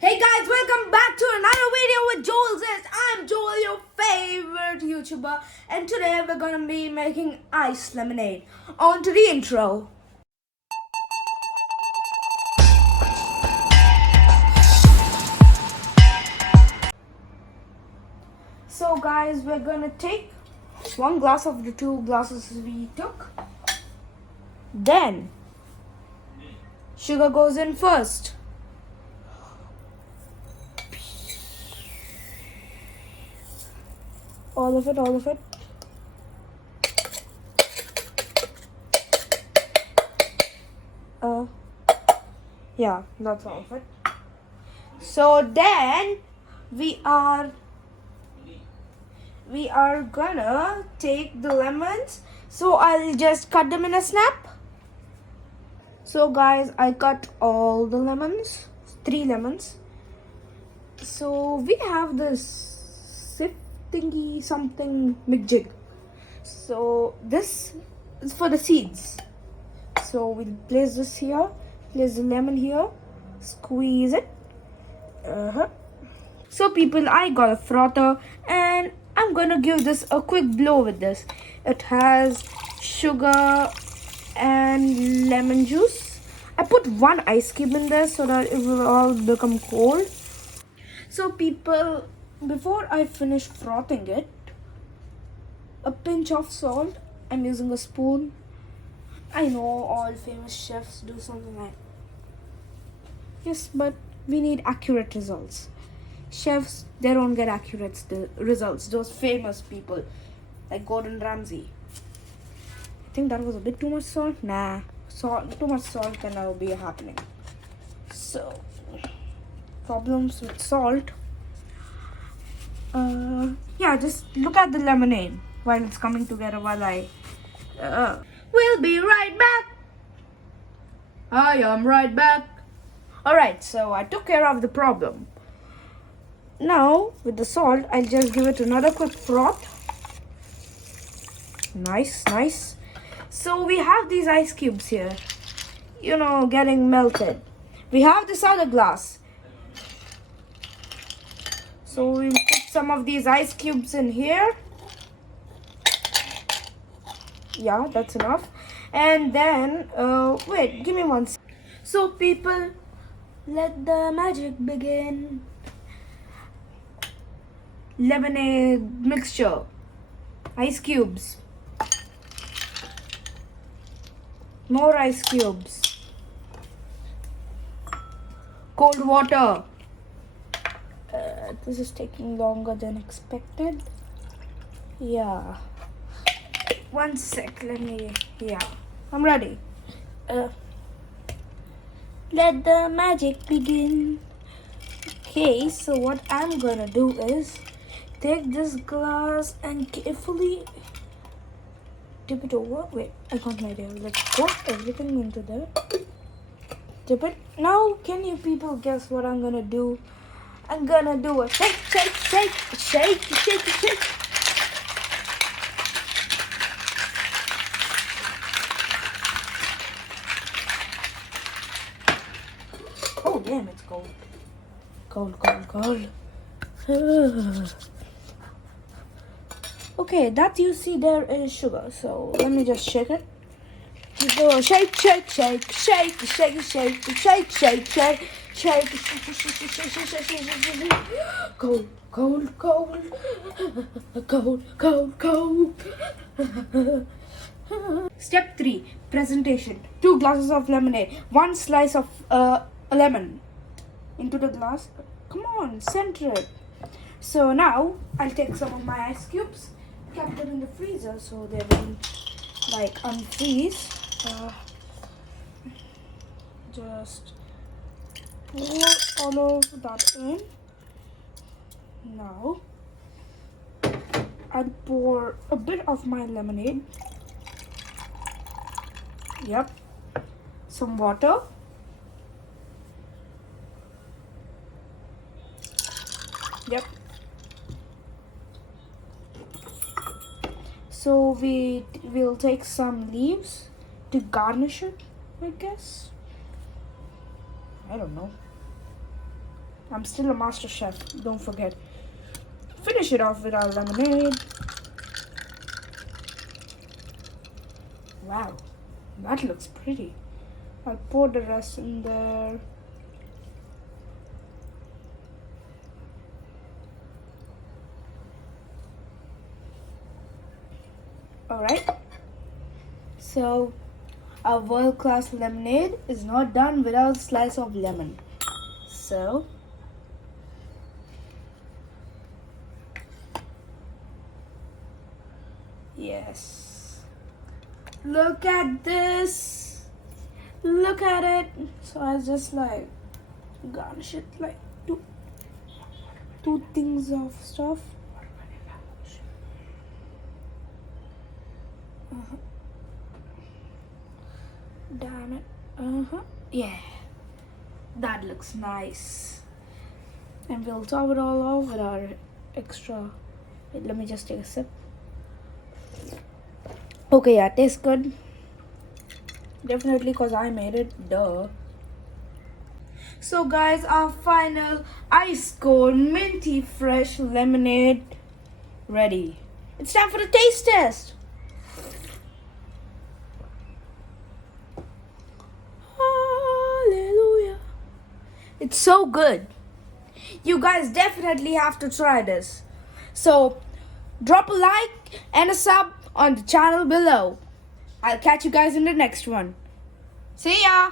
Hey guys, welcome back to another video with Joel Zest. I'm Joel, your favorite YouTuber, and today we're gonna be making ice lemonade. On to the intro. So guys, we're gonna take one glass of the two glasses we took. Then sugar goes in first. All of it. Yeah, that's all of it. So then we are gonna take the lemons. So I'll just cut them in a snap. So guys, I cut all the lemons, 3 lemons. So we have this siftingy something McJig. So this is for the seeds. So we'll place this here, place the lemon here, squeeze it. So people, I got a frother and I'm gonna give this a quick blow with this. It has sugar and lemon juice. I put 1 ice cube in there so that it will all become cold. So people, before I finish frothing it, a pinch of salt. I'm using a spoon. I know all famous chefs do something like yes, but we need accurate results. Chefs, they don't get accurate results. Those famous people like Gordon Ramsay. I think that was a bit too much salt. Nah, too much salt can never be happening. So problems with salt. Yeah, just look at the lemonade while it's coming together while I we'll be right back. I am right back. Alright, so I took care of the problem. Now with the salt, I'll just give it another quick froth. Nice. So we have these ice cubes here, getting melted. We have this other glass. So we'll put some of these ice cubes in here. Yeah, that's enough. And then, wait, give me one second. So people, let the magic begin. Lemonade mixture. Ice cubes. More ice cubes. Cold water. This is taking longer than expected. Yeah. One sec, I'm ready. Let the magic begin. Okay, so what I'm gonna do is take this glass and carefully dip it over. Wait, I got an idea. Let's put everything into there. Dip it. Now, can you people guess what I'm gonna do? I'm gonna do a shake. Oh damn, it's cold. Cold. Okay, that you see there is sugar. So let me just shake it. You do a shake. Cold. Step 3, presentation. 2 glasses of lemonade, 1 slice of lemon into the glass. Come on, center it. So now I'll take some of my ice cubes, kept them in the freezer so they won't unfreeze. Just pour all of that in. Now I'll pour a bit of my lemonade. Yep. Some water. Yep. So we will take some leaves to garnish it, I guess. I don't know. I'm still a master chef, don't forget. Finish it off with our lemonade. Wow, that looks pretty. I'll pour the rest in there. Alright, so our world-class lemonade is not done without a slice of lemon. So, yes. Look at this. Look at it. So I just like garnish it like two things of stuff. Damn it. Yeah. That looks nice. And we'll top it all off with our extra. Wait, let me just take a sip. Okay, yeah, tastes good. Definitely because I made it. Duh. So guys, our final ice cold minty fresh lemonade ready. It's time for the taste test. Hallelujah. It's so good. You guys definitely have to try this. So drop a like and a sub on the channel below. I'll catch you guys in the next one. See ya.